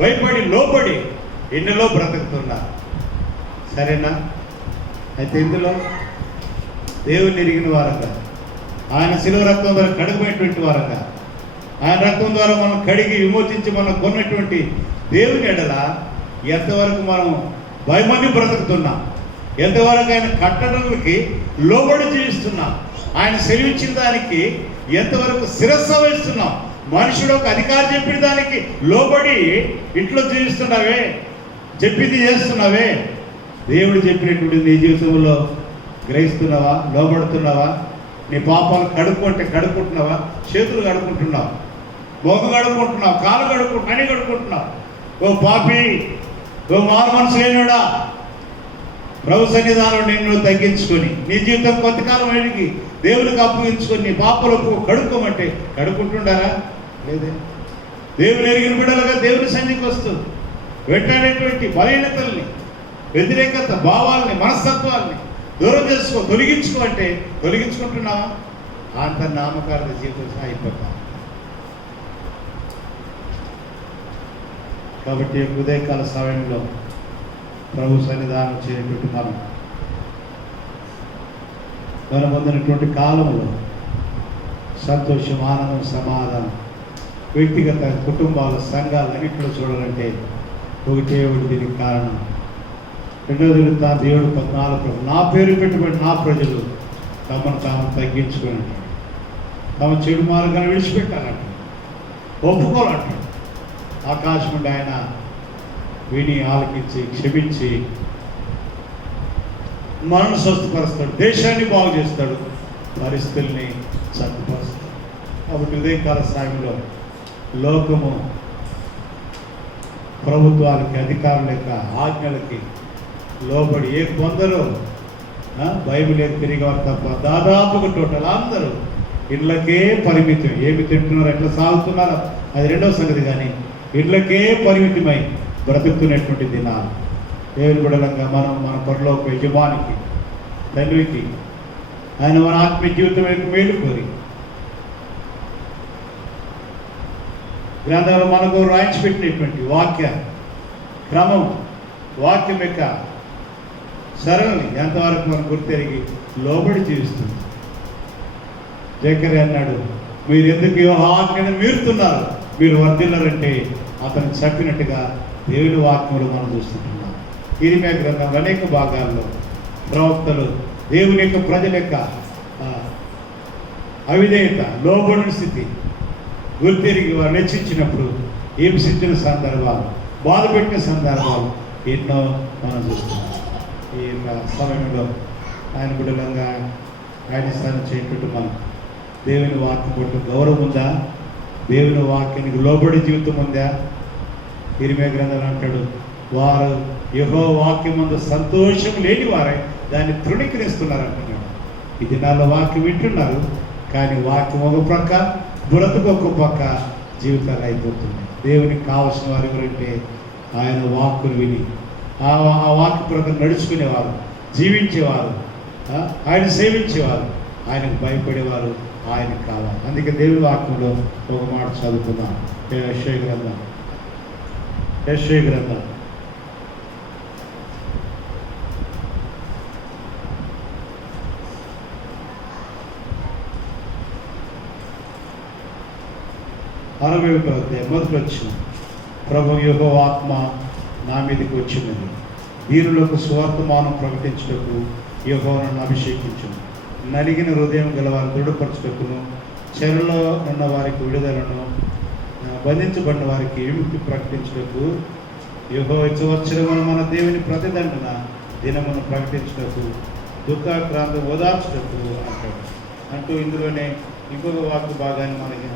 భయపడి లోపడి ఇండ్లలో బ్రతుకుతున్నారు. సరేనా? అయితే ఇందులో దేవుని ఎరిగిన వారంగా, ఆయన శిలువ రక్తం ద్వారా కడిగినటువంటి వారంగా, ఆయన రక్తం ద్వారా మనం కడిగి విమోచించి మనం కొన్నటువంటి దేవుని ఎడల ఎంతవరకు మనం భయమని బ్రతుకుతున్నాం, ఎంతవరకు ఆయన కట్టడలకి లోబడి జీవిస్తున్నాం, ఆయన సెలవిచ్చిన దానికి ఎంతవరకు శిరస్సు వహిస్తున్నాం, మనుషుడు ఒక అధికారి చెప్పిన దానికి లోబడి ఇంట్లో జీవిస్తున్నావే, చెప్పింది చేస్తున్నావే, దేవుడు చెప్పినటువంటి నీ జీవితంలో గ్రహిస్తున్నావా, లోబడుతున్నావా? నీ పాపాలు కడుక్కుంటే కడుక్కుంటున్నావా? చేతులు కడుక్కుంటున్నావు, మోగ కడుక్కుంటున్నావు, కాలు కడుక్కుంటున్నావు, అన్ని కడుక్కుంటున్నావు. ఓ పాపి, ఓ మారు మనసు లేనుడా, ప్రభు సన్నిధానం నిన్ను తగ్గించుకొని నీ జీవితం కొంతకాలం వెలిగి దేవునికి అప్పగించుకొని నీ పాపలకు కడుక్కోమంటే కడుక్కుంటుండారా? లేదే. దేవుని ఎరిగిన బిడ్డలుగా దేవుని సన్నిధికి వస్తూ వెంటాడేటువంటి బలహీనతల్ని, వ్యతిరేకత భావాల్ని, మనస్తత్వాల్ని దూరం చేసుకో, తొలగించుకో అంటే తొలగించుకుంటున్నావా? అంత నామకార్థ జీవితం సాగిపోతాం. కాబట్టి ఉదయకాల సమయంలో ప్రభు సన్నిధానం చేయటువంటి మనం పొందినటువంటి కాలంలో సంతోషం, ఆనందం, సమాధానం వ్యక్తిగత, కుటుంబాల, సంఘాలు అన్నింటిలో చూడాలంటే ఒకటే దీనికి కారణం. 2వ దేవుడు 14 నా పేరు పెట్టుబడి నా ప్రజలు తమను తాము తగ్గించుకొని తమ చెడు మార్గాన్ని విడిచిపెట్టాలంట, ఒప్పుకోవాలంట. ఆకాశం నుండి ఆయన విని ఆలకించి క్షమించి మనను స్వస్థపరుస్తాడు, దేశాన్ని బాగు చేస్తాడు, పరిస్థితుల్ని చక్కపరుస్తాడు. కాబట్టి ఉదయకాల సమయంలో లోకము, ప్రభుత్వాలకి, అధికారుల యొక్క ఆజ్ఞలకి లోబడి కొందరు బైబిల్ తిరిగేవారు తప్ప దాదాపుగా టోటల్ అందరూ ఇళ్ళకే పరిమితం. ఏమి తింటున్నారు, ఎట్లా సాగుతున్నారో అది 2వ సంగతి, కానీ ఇళ్ళకే పరిమితమై బ్రతుకుతున్నటువంటి దినాలు. దేవుని బిడ్డలంగా మనం మన పరలోక యజమానికి, తండ్రికి, ఆయన మన ఆత్మీయ జీవితం యొక్క మేలు కోరి గ్రంథంలో మనకు రాయించి పెట్టినటువంటి వాక్య క్రమం, వాక్యం యొక్క సరళని ఎంతవరకు మనం గుర్తెరిగి లోబడి జీవిస్తుంది. జకర్యా అన్నాడు, మీరు ఎందుకు ఆజ్ఞను మీరుతున్నారు, మీరు వర్ధిల్లారంటే అతను చెప్పినట్టుగా దేవుని వాక్యంలో మనం చూస్తుంటున్నాం. ఇరిమియా గ్రంథంలో అనేక భాగాల్లో ప్రవక్తలు దేవుని యొక్క ప్రజల యొక్క అవిధేయత, లోబడిన స్థితి గుర్తెరిగి వారు హెచ్చించినప్పుడు హింసించిన సందర్భాలు, బాధ పెట్టిన సందర్భాలు ఎన్నో మనం చూస్తున్నాం. ఈ యొక్క సమయంలో ఆయన బిడ్డలంగా ఆయన స్థానం చేయటట్టు మనం దేవుని వాక్యం పట్టు గౌరవం ఉందా? దేవుని వాక్యానికి లోబడి జీవితం ఉందా? ఇరిమియా గ్రంథంలో అంటాడు, వారు యెహోవా వాక్యమందు సంతోషం లేని వారే దాన్ని తృణీకరిస్తున్నారు అంటున్నాడు. ఈ దినాల్లో వాక్యం వింటున్నారు, కానీ వాక్యం ఒక ప్రక్క, బ్రతుకు ఒక పక్క జీవితాలు అయిపోతుంది. దేవునికి కావాల్సిన వారు ఎవరంటే ఆయన వాక్కులు విని ఆ వాక్య ప్రకారం నడుచుకునేవారు, జీవించేవారు, ఆయన సేవించేవారు, ఆయనకు భయపడేవారు ఆయనకు కావాలి. అందుకే దేవుని వాక్యంలో ఒక మాట చదువుకున్నాం. యెషయా గ్రంథం 61వ అధ్యాయం మొదటి వచనం. ప్రభు యెహోవా ఆత్మ నా మీదకి వచ్చినది, దీనులకు సువార్తమానం ప్రకటించుటకు యెహోవా నన్ను అభిషేకించును, నలిగిన హృదయం గల వారిని దృఢపరచుటకును, చెరలో ఉన్న వారికి విడుదలను, బంధించబడిన వారికి విముక్తి ప్రకటించుటకు, యెహోవా ఇచ్చవచ్చును మన దేవుని ప్రతిదండన దినమును ప్రకటించుటకు, దుఃఖాక్రాంతి ఓదార్చుటకు అంటాడు. అంటూ ఇందులోనే ఇంకొక వాక్య భాగాన్ని మనకి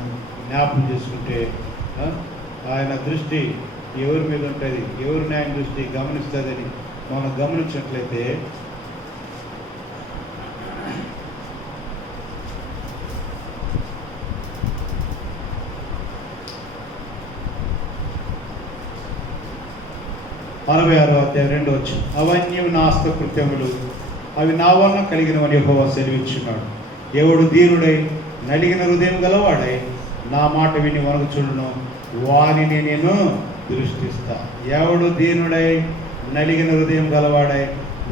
జ్ఞాపకం చేసుకుంటే, ఆయన దృష్టి ఎవరి మీద ఉంటుంది, ఎవరి న్యాయం దృష్టి గమనిస్తుందని మనం గమనించినట్లయితే, అరవై 66వ అధ్యాయం 2వ వచనం. అవన్నీ నా హస్తకృత్యములు, అవి నా వలన కలిగినవని యెహోవా సెలవిచ్చున్నాడు. ఎవడు దీనుడై నలిగిన హృదయం గలవాడై నా మాట విని వణకుచుండునో వానిని నేను దృష్టిస్తా. ఎవడు దీనుడై నలిగిన హృదయం గలవాడై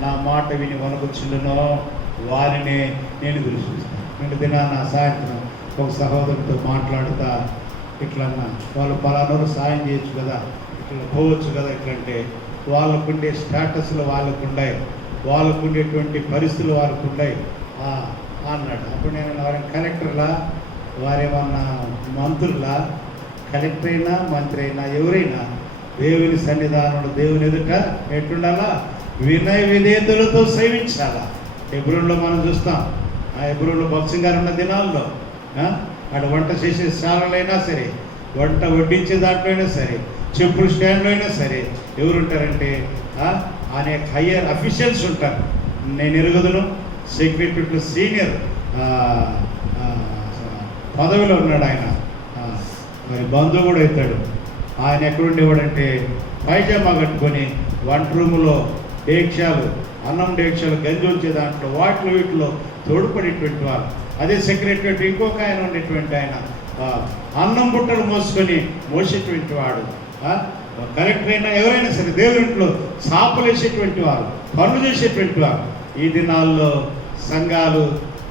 నా మాట విని వణకుచుండునో వారిని నేను దృష్టిస్తాను. నిన్న దినాన సాయంత్రం ఒక సహోదరుడితో మాట్లాడుతా ఇట్లన్నా, వాళ్ళు పలానోరు సాయం చేయొచ్చు కదా, ఇట్లా పోవచ్చు కదా, ఇట్లంటే వాళ్ళకుండే స్టేటస్లు వాళ్ళకుండాయి, వాళ్ళకుండేటువంటి పరిస్థితులు వాళ్ళకు ఉన్నాయి అన్నాడు. అప్పుడు నేను వారిని కలెక్టర్లా, వారేమన్నా మంత్రులా, కలెక్టర్ అయినా మంత్రి అయినా ఎవరైనా దేవుని సన్నిధానంలో దేవుని ఎదుట ఎట్టుండాలా, వినయ విధేయతలతో సేవించాలా. హెబ్రోన్లో మనం చూస్తాం, ఆ హెబ్రోన్లో భక్సింగ్ గారు ఉన్న దినాల్లో అక్కడ వంట చేసే శాలలైనా సరే, వంట వడ్డించే దాంట్లో అయినా సరే, చెప్పులు స్టాండ్లో అయినా సరే ఎవరుంటారంటే అనేక హయ్యర్ అఫీషియల్స్ ఉంటారు. నేను ఎరుగుదును, సెక్రటరీలో సీనియర్ పదవిలో ఉన్నాడు ఆయన, మరి బంధువు కూడా అవుతాడు. ఆయన ఎక్కడుండేవాడంటే పైజామా కట్టుకొని వంట రూములో డేక్షాలు, అన్నం డేక్షాలు గంజి వచ్చే దాంట్లో వాటిలో వీటిలో తోడ్పడేటువంటి వారు. అదే సెక్రటరీ ఇంకొక ఆయన ఉండేటువంటి ఆయన అన్నం బుట్టలు మోసేటువంటి వాడు. కలెక్టర్ అయినా ఎవరైనా సరే దేవునింట్లో సాపలేసేటువంటి వారు, పనులు చేసేటువంటి వారు. ఈ దినాల్లో సంఘాలు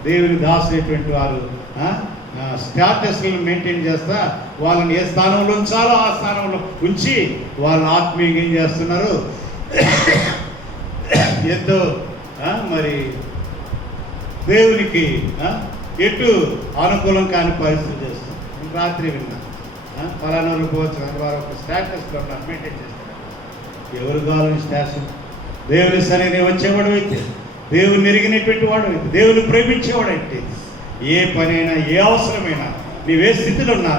దేవుని దాసేటువంటి వారు స్టాటస్లను మెయింటైన్ చేస్తా వాళ్ళని ఏ స్థానంలో ఉంచాలో ఆ స్థానంలో ఉంచి వాళ్ళని ఆత్మీయంగా ఏం చేస్తున్నారు, ఎంతో మరి దేవునికి ఎటు అనుకూలం కాని పరిస్థితి చేస్తారు. రాత్రి విన్నా ఫలానూరు పోవచ్చు, వారు ఒక స్టాటస్లో మెయింటైన్ చేస్తారు. ఎవరు కావాలని స్టాటస్? దేవుని సరైన వచ్చేవాడు అయితే, దేవుని ఎరిగినటువంటి వాడు అయితే, దేవుని ప్రేమించేవాడు అయితే, ఏ పనైనా ఏ అవసరమైనా నీవే స్థితిలో ఉన్నా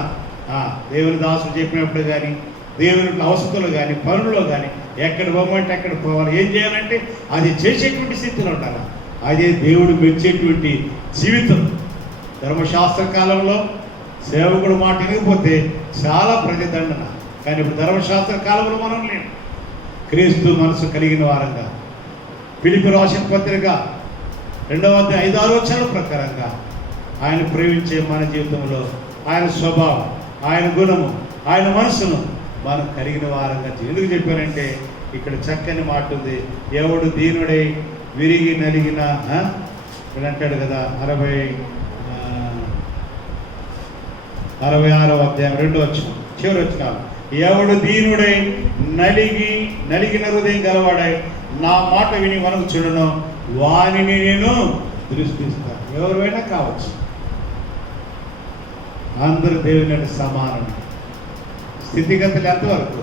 దేవుని దాసులు చెప్పినప్పుడు కానీ, దేవుని అవసరాలు కానీ, పనుల్లో కానీ ఎక్కడ పోమంటే అక్కడ పోవాలి, ఏం చేయాలంటే అది చేసేటువంటి స్థితిలో ఉండాలి. అదే దేవుడు మెచ్చేటువంటి జీవితం. ధర్మశాస్త్ర కాలంలో సేవకుడు మాట వినకపోతే చాలా ప్రతిదండన, కానీ ఇప్పుడు ధర్మశాస్త్ర కాలంలో మనం లేము. క్రీస్తు మనసు కలిగిన వారంగా ఫిలిప్పీ రాసిన పత్రిక 2వ అధ్యాయం 5-6 వచనాల ప్రకారంగా ఆయన ప్రేమించే మన జీవితంలో ఆయన స్వభావం, ఆయన గుణము, ఆయన మనసును మనం కలిగిన వారంగా. ఎందుకు చెప్పానంటే ఇక్కడ చక్కని మాట ఉంది, ఎవడు దీనుడై విరిగి నలిగిన అంటాడు కదా. 66వ అధ్యాయం 2వ వచనం చివరి వచనాలు. ఎవడు దీనుడై నలిగిన హృదయం గలవాడై నా మాట విని మనకు చూడను వానిని నేను దృష్టిస్తాను. ఎవరైనా కావచ్చు, అందరూ దేవుని సమానం. స్థితిగతులు ఎంతవరకు?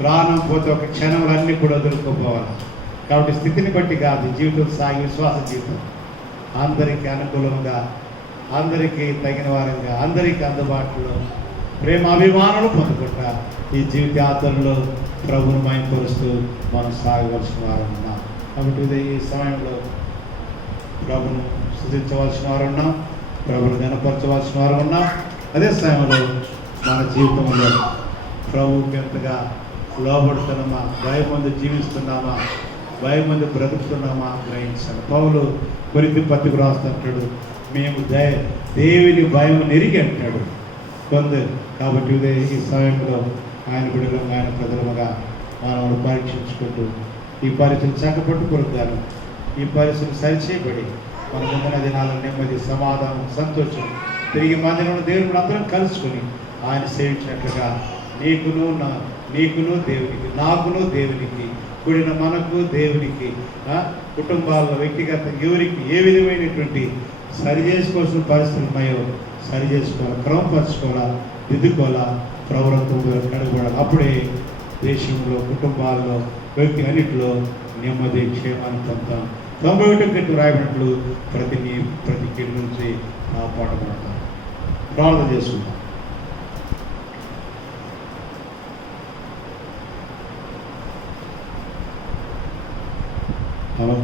ప్రాణం పోతే ఒక క్షణంలో అన్నీ కూడా వదులుకోపోవాలి. కాబట్టి స్థితిని బట్టి కాదు జీవితం సాగి విశ్వాస జీవితం అందరికీ అనుకూలంగా, అందరికీ తగిన వారంగా, అందరికీ అందుబాటులో ప్రేమ అభిమానులు పొందుకుంటా ఈ జీవిత యాత్రలో ప్రభువును మహిమపరుస్తూ మనం సాగవలసిన వారు ఉన్నాం. కాబట్టి ఈ సమయంలో ప్రభును స్తుతించవలసిన వారు ఉన్నాం, ప్రభును గణపరచవలసిన వారు ఉన్నాం. అదే సమయంలో మన జీవితంలో ప్రభువుకి ఎంతగా లోబడుతున్నామా, భయమందు జీవిస్తున్నామా, భయమందు బ్రతుకుతున్నామా గ్రహించాలి. పౌలు కొరింథీ పత్రిక రాస్తుంటాడు, మేము దేవుని భయం నెరిగి అంటాడు కొందరు. కాబట్టి ఈ సమయంలో ఆయన బిడ్డలు, ఆయన ప్రజలుగా మనం పరీక్షించుకుంటూ ఈ పరిస్థితిని చక్కపట్టుకుంటాను. ఈ పరిస్థితిని సరిచేయబడి మన ముందున దినాల నెమ్మది, సమాధానం, సంతోషం తిరిగి మందిరంలో దేవుడు అందరం కలుసుకొని ఆయన సేవించినట్లుగా నీకును దేవునికి, నాకును దేవునికి, కూడిన మనకు దేవునికి, కుటుంబాల్లో వ్యక్తిగత ఎవరికి ఏ విధమైనటువంటి సరి చేసుకోవాల్సిన పరిస్థితులు ఉన్నాయో సరి చేసుకోవాలి, క్రమపరచుకోవాలా, దిద్దుకోవాలా, ప్రవృత్తంలో కడుగోడాలి. అప్పుడే దేశంలో, కుటుంబాల్లో, వ్యక్తి అన్నింటిలో నెమ్మది, క్షేమాన్ని పొందుతాం. 91 రాయబడినట్లు ప్రతి కీడు నుంచి కాపాడబడతాం. ప్రార్థన చేసుకుంటాం. హలో,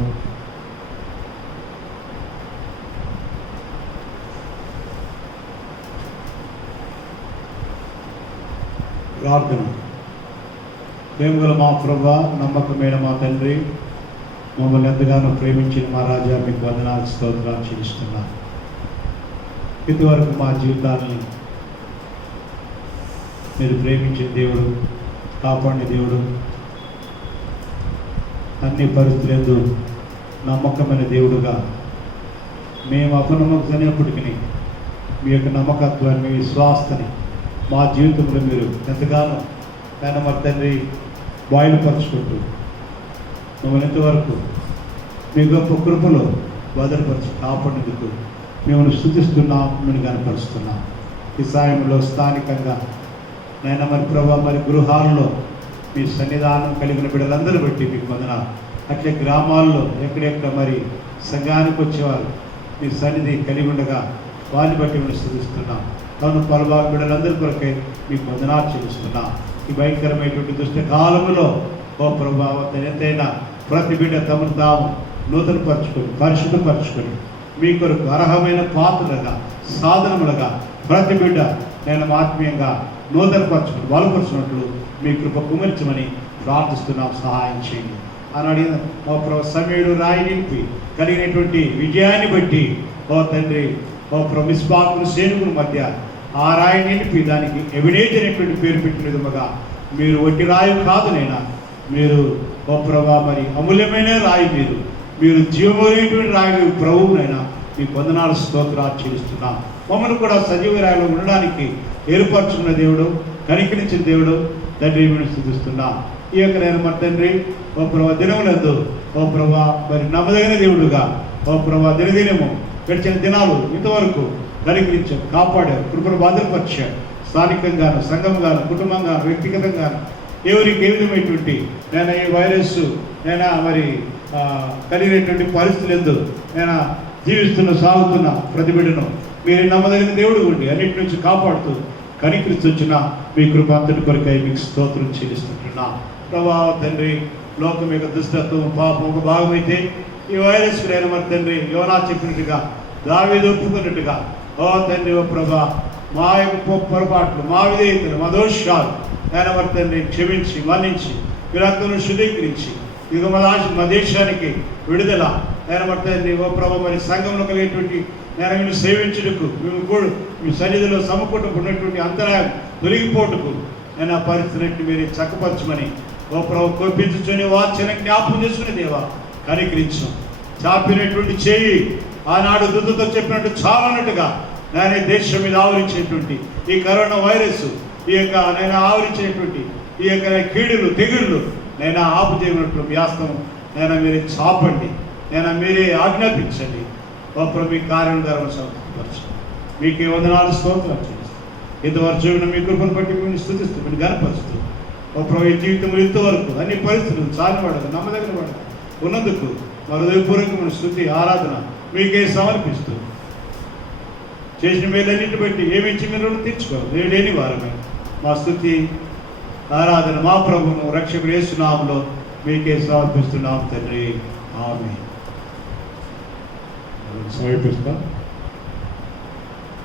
ప్రార్థన. ప్రేమగల మా ప్రభువా, నమ్మకమైన మా తండ్రి, మమ్మల్ని ఎంతగానో ప్రేమించిన మా రాజా, మీకు వందనాలు, స్తోత్రాలు చెల్లిస్తున్నాను. ఇంతవరకు మా జీవితాన్ని మీరు ప్రేమించిన దేవుడు, కాపాడిన దేవుడు, అన్ని పరిస్థితులందు నమ్మకమైన దేవుడుగా మేము అపనమ్మకమైనప్పటికీ మీ యొక్క నమ్మకత్వాన్ని, మీ విశ్వాసాన్ని మా జీవితంలో మీరు ఎంతగానో మా తండ్రి బయలుపరుచుకుంటూ మమ్మల్ని ఎంతవరకు మీ గొప్ప కృపలో భద్రపరిచి కాపాడేందుకు మిమ్మల్ని స్తుతిస్తున్నాం, మిమ్మల్ని కనపరుస్తున్నాం. ఈ సాయంలో స్థానికంగా మరి ప్రభా, మరి గృహాల్లో మీ సన్నిధానం కలిగిన బిడ్డలందరూ బట్టి మీకు వందనాలు. అట్లే గ్రామాల్లో ఎక్కడెక్కడ మరి సంఘానికి వచ్చేవారు మీ సన్నిధి కలిగి ఉండగా వారిని బట్టి మేము స్తుతిస్తున్నాం. అవును, పలువారు బిడ్డలందరి కొరకై మీకు వందనాలు చెల్లిస్తున్నాం. ఈ భయంకరమైనటువంటి దుష్ట కాలంలో ఓ ప్రభావ, ఎంతైనా ప్రతి బిడ్డ తమను తాము నూతనపరచుకొని, పరిశుద్ధపరచుకొని మీ కొరకు అర్హమైన పాత్రలుగా, సాధనములుగా ప్రతి బిడ్డ ఆత్మీయంగా నూతనపరచుకొని బలపరుచున్నట్లు మీ కృప కుమర్చమని ప్రార్థిస్తున్నాం. సహాయం చేయండి. ఆనాడు ఓ ప్రభు సమయుడు రాయి నింపి కలిగినటువంటి విజయాన్ని బట్టి ఓ తండ్రి, ఓ ప్రభు మిస్బాకులు, సేనుకుల మధ్య ఆ రాయి నింపి దానికి ఎవిడేజ్ అనేటువంటి పేరు పెట్టిన విధముగా మీరు వట్టి రాయి కాదునైనా, మీరు ఓ ప్రభా మరి అమూల్యమైన రాయి, మీరు జీవమైనటువంటి రాయి ప్రభువునైనా మీకు వందనాలు, స్తోత్రాలు చెల్లిస్తున్నాం. మమ్మల్ని కూడా సజీవ రాయిలో ఉండడానికి ఏర్పరచుకున్న దేవుడు, కనికరించిన దేవుడు తండ్రి మేము స్తుతిస్తున్నాం. ఈ యొక్క నేను మా తండ్రి ఓ ప్రభా దినములందు ఓ ప్రభా మరి నమ్మదగిన దేవుడుగా ఓ ప్రభా దినదినము గడిచిన దినాలు ఇంతవరకు కనికరించారు, కాపాడారు, కృపను భద్రపరిచారు. స్థానికంగాను, సంఘంగాను, కుటుంబంగాను, వ్యక్తిగతంగాను ఎవరికి ఏ విధమైనటువంటి ఈ వైరస్ మరి కలిగినటువంటి పరిస్థితులు ఎందుకు జీవిస్తున్న, సాగుతున్న ప్రతి బిడ్డను మీరు నమ్మదగిన దేవుడు ఉండి అన్నిటి నుంచి కాపాడుతూ కనికరిస్తున్న మీ కృప అంతటి కొరకై మీకు స్తోత్రం చెల్లిస్తుంటున్నా. ప్రభావ తండ్రి, లోకం యొక్క దుష్టత్వం, పాపం ఒక భాగమైతే ఈ వైరస్ మరి తండ్రి యోనా చెప్పినట్టుగా, దావీదు ఒప్పుకున్నట్టుగా ఓ తండ్రి, ఓ ప్రభా మా యొక్క పొరపాట్లు, మా విధేయతలు, మా దోషాలు మరి తండ్రి క్షమించి, మన్నించి మీ రక్తమును శుద్ధీకరించి ఇక మా దేశానికి విడుదల మరి తండ్రి ఓ ప్రభా మరి సంఘంలో కలిగేటువంటి మీరు సేవించుటకు మేము కూడా మీ సన్నిధిలో సమకూటకున్నటువంటి అంతరాయం తొలగిపోటుకు ఆ పరిస్థితిని మీరు చక్కపరచమని ఓ ప్రభు కోపించుకొని వాచ్యను జ్ఞాపకం చేసుకునే దేవా కనికరించం. చాపినటువంటి చేయి ఆనాడు దుద్దుతో చెప్పినట్టు చాలన్నట్టుగా దేశం మీద ఆవరించేటువంటి ఈ కరోనా వైరస్, ఈ యొక్క ఆవరించేటువంటి ఈ యొక్క కీడులు, తెగుళ్ళు ఆపుచేయనట్లు మీ హస్తం మీరు చాపండి, మీరే ఆజ్ఞాపించండి. ఓ ప్రభు మీ కార్యం ధర్మం సంతృప్తిపరచండి. మీకే వందనాలు, స్తోత్రాలు చేస్తాం. ఇంతవరకు చూపిన మీ కృపను బట్టి మేము స్తుతిస్తూ, మీరు గనపరుస్తూ ఓ ప్రభు ఈ జీవితంలో ఇంతవరకు అన్ని పరిస్థితులు చాలివాడదు, నమ్మదగిన వాడదు ఉన్నందుకు మా హృదయపూర్వకమైన స్తుతి, ఆరాధన మీకే సమర్పిస్తూ చేసిన మేలన్నింటి బట్టి ఏమిచ్చి మీరు తీర్చుకోవాలి లేని వారమే మా స్తుతి, ఆరాధన మా ప్రభువును రక్షకుడు యేసు నామములో మీకే సమర్పిస్తున్నాం తండ్రి. ఆమేన్. సమీపిస్తాం.